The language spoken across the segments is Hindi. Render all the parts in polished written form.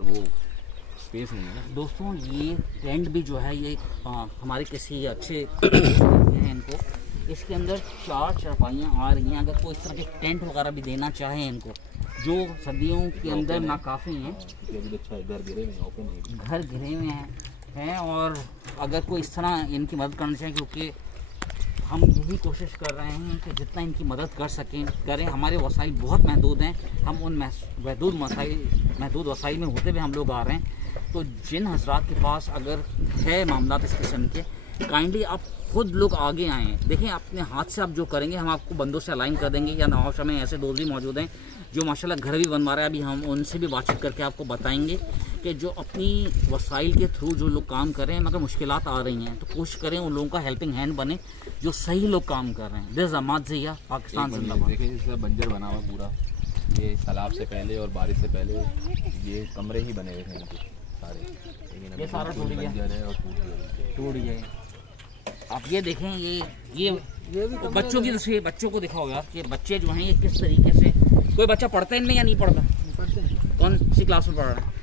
और वो स्पेस नहीं है ना। दोस्तों ये टेंट भी जो है ये हमारे किसी अच्छे हैं इनको, इसके अंदर 4 चारपाइयाँ आ रही हैं। अगर कोई इस तरह के टेंट वगैरह भी देना चाहें इनको, जो सर्दियों के अंदर नाकाफी हैं, घर घिरे हुए हैं और अगर कोई इस तरह इनकी मदद करना चाहें, क्योंकि हम यही कोशिश कर रहे हैं कि जितना इनकी मदद कर सकें करें। हमारे वसाइल बहुत महदूद हैं, हम उन महदूद वसाइल में होते हुए हम लोग आ रहे हैं। तो जिन हजरात के पास अगर है मामला इस किस्म के, काइंडली आप खुद लोग आगे आएँ। देखें अपने हाथ से आप जो करेंगे हम आपको बंदों से अलाइन कर देंगे। या नवाबशाह में ऐसे दोस्त भी मौजूद हैं जो माशाल्लाह घर भी बनवा रहे हैं। अभी हम उनसे भी बातचीत करके आपको बताएंगे कि जो अपनी वसाइल के थ्रू जो लोग काम कर रहे हैं मगर मुश्किलात आ रही हैं, तो कोशिश करें उन लोगों का हेल्पिंग हैंड बने जो सही लोग काम कर रहे हैं। दिस अहमद ज़िया, पाकिस्तान जिंदाबाद। देखिए इससे बंजर बना हुआ पूरा, ये सैलाब से पहले और बारिश से पहले ये कमरे ही बने हुए थे इनके सारे, लेकिन ये सारा टूट गया, बंजर है और टूट गया। आप ये देखें, ये बच्चों की तस्वीर, बच्चों को दिखाओ यार कि बच्चे जो हैं ये किस तरीके से। कोई बच्चा पढ़ता है इनमें या नहीं पढ़ता? पढ़ते हैं। कौन सी क्लास में पढ़ रहा है?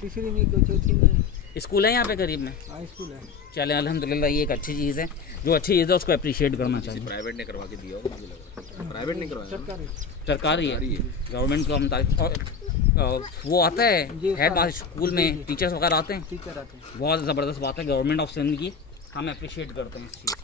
तीसरी में, चौथी में। स्कूल है यहाँ पे करीब में? हाँ स्कूल है। चले अल्हम्दुलिल्लाह, ये एक अच्छी चीज़ है। जो अच्छी चीज़ है उसको अप्रिशिएट करना चाहिए। प्राइवेट ने करवा के दिया होगा, मुझे लग रहा है प्राइवेट ने करवाया, सरकारी है, गवर्नमेंट का वो आता है हेड मास्टर स्कूल में, टीचर्स वगैरह आते हैं, टीचर आते हैं। बहुत ज़बरदस्त बात है गवर्नमेंट ऑफ सिंध की, हम अप्रिशिएट करते हैं इस चीज़।